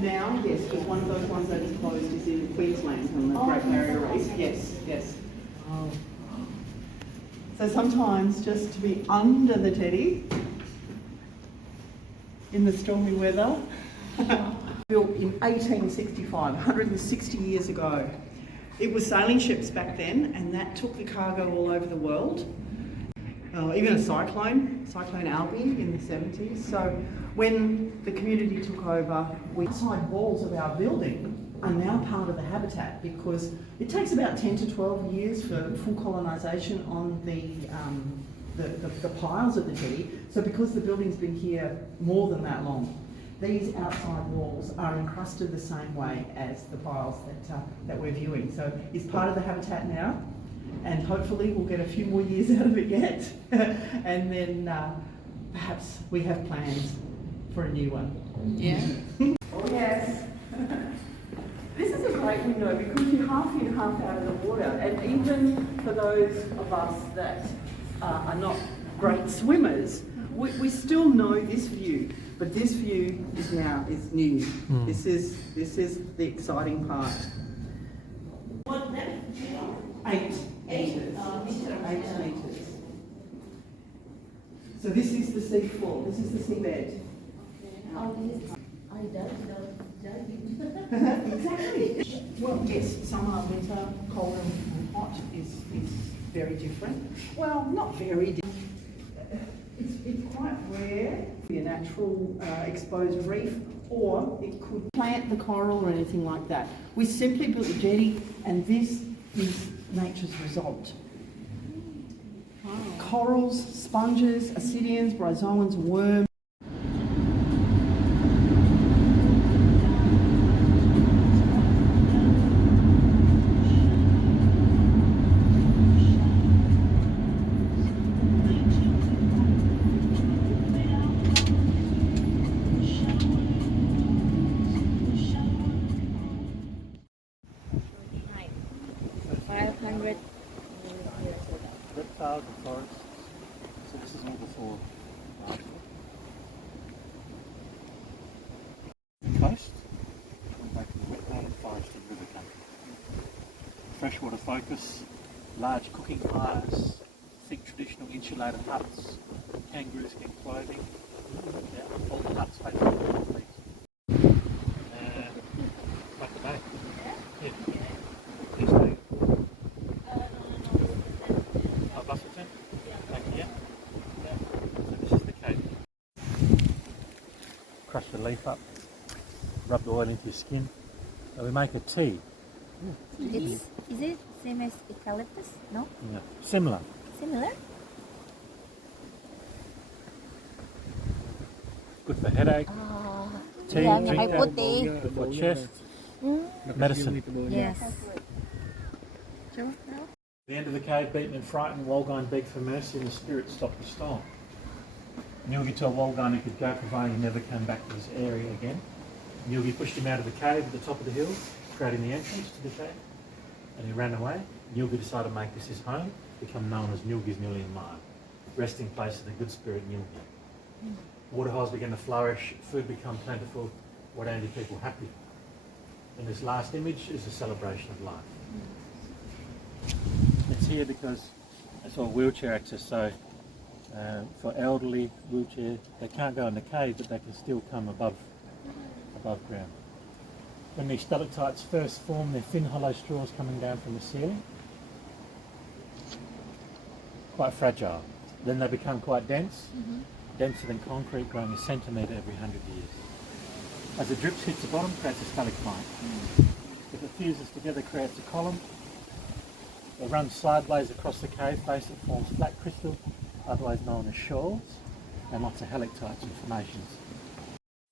Now, yes, because one of those ones that is closed is in Queensland on the Great Barrier Reef. Yes, yes. Oh. So sometimes just to be under the teddy in the stormy weather. Built in 1865, 160 years ago. It was sailing ships back then, and that took the cargo all over the world. Even a Cyclone Albi in the 70s. So when the community took over, the outside walls of our building are now part of the habitat, because it takes about 10 to 12 years for full colonisation on the piles of the teddy. So because the building's been here more than that long, these outside walls are encrusted the same way as the piles that we're viewing. So it's part of the habitat now, and hopefully we'll get a few more years out of it yet. And then perhaps we have plans for a new one. Yeah. Oh yes. This is a great window because you're half in, half out of the water, and even for those of us that are not great swimmers, we still know this view. But this view is new. Mm. This is the exciting part. What depth? 8 meters. 8 meters. So this is the sea floor. This is the seabed. Exactly. Well, yes, summer, winter, cold and hot is very different. Well, not very different. It's quite rare, be a natural exposed reef, or it could plant the coral or anything like that. We simply built a jetty, and this is nature's result. Wow. Corals, sponges, ascidians, bryozoans, worms. Reptiles and forests. So this is all before the coast, back to the wetland, forest and river country. Freshwater focus, large cooking fires, think traditional insulated huts, kangaroos get clothing, all the huts facing the concrete. Like the bay. Yeah. Please do. So this is the cape. Crush the leaf up, rub the oil into your skin. So we make a tea. Is it same as eucalyptus? No? Yeah. Similar. Similar? Good for headache. Tea, yeah, drink I that. put tea. Good for chest. Medicine. Yes. Sure. No? At the end of the cave, beaten and frightened, Wolgine begged for mercy and the spirit stopped the storm. Nilgi told Wolgine he could go, providing he never came back to this area again. Nilgi pushed him out of the cave at the top of the hill, creating the entrance to the cave, and he ran away. Nilgi decided to make this his home, become known as Nilgi's Million Mile, resting place of the good spirit Nilgi. Waterholes began to flourish, food became plentiful, Wadandi people happy. And this last image is a celebration of life. It's here because it's all wheelchair access, so for elderly, wheelchair, they can't go in the cave, but they can still come above ground. When these stalactites first form, they're thin hollow straws coming down from the ceiling. Quite fragile. Then they become quite dense, denser than concrete, growing a centimetre every 100 years. As the drips hits the bottom, creates a stalagmite. If it fuses together, creates a column. It runs sideways across the cave face, it forms flat crystal, otherwise known as shoals, and lots of helictites and formations.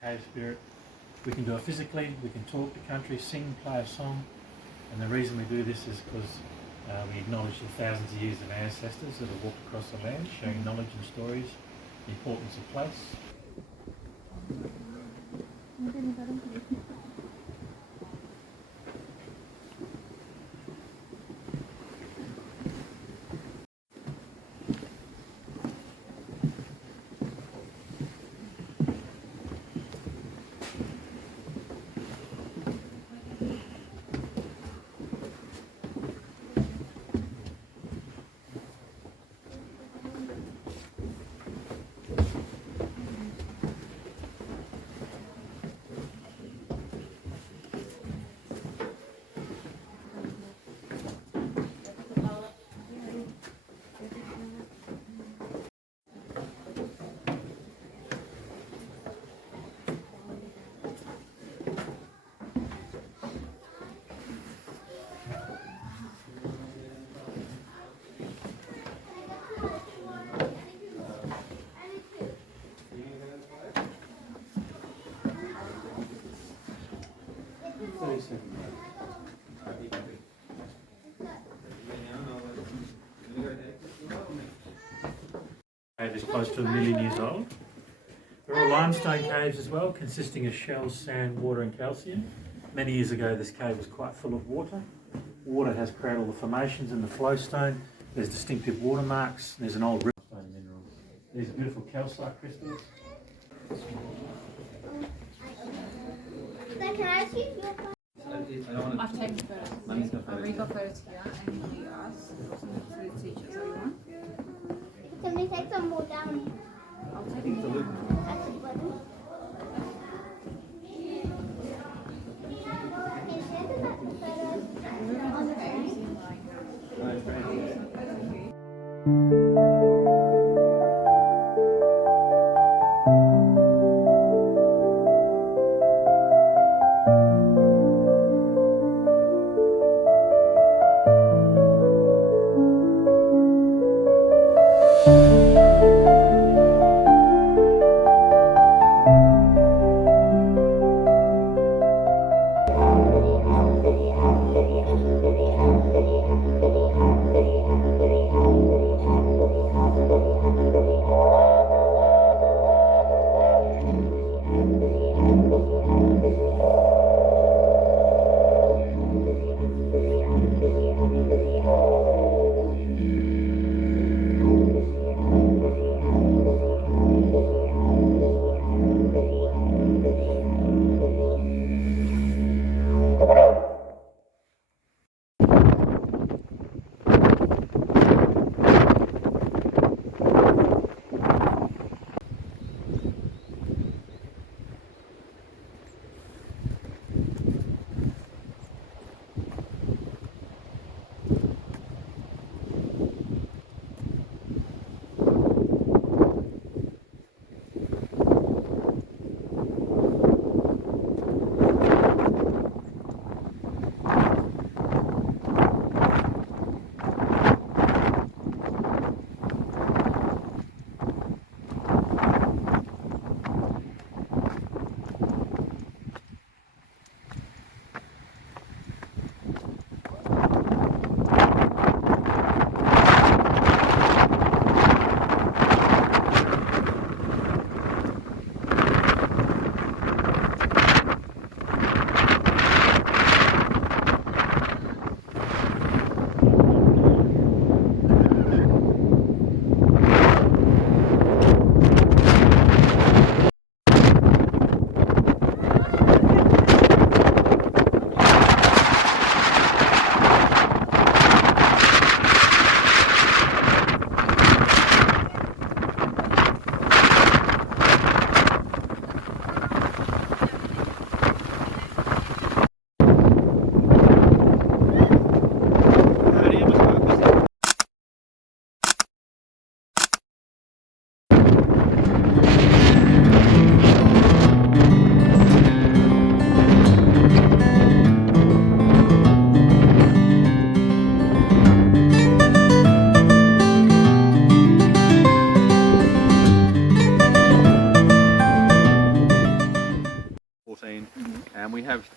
Cave spirit, we can do it physically, we can talk to country, sing, play a song, and the reason we do this is because we acknowledge the thousands of years of ancestors that have walked across the land, sharing knowledge and stories, the importance of place. Cave is close to 1 million years old. They're all limestone caves as well, consisting of shells, sand, water and calcium. Many years ago this cave was quite full of water. Water has created all the formations in the flowstone. There's distinctive watermarks. There's an old limestone mineral. These are beautiful calcite crystals. Can I see your phone? I've taken photos. I've already got photos here, and we asked to the teachers. Are you want? Can we take some more down? I'll take them. At the bottom. Is there the photos on the phone?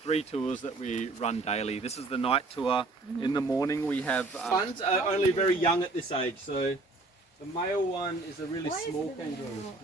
3 tours that we run daily. This is the night tour. In the morning we have... Ones are only very young at this age, so the male one is a really small kangaroo.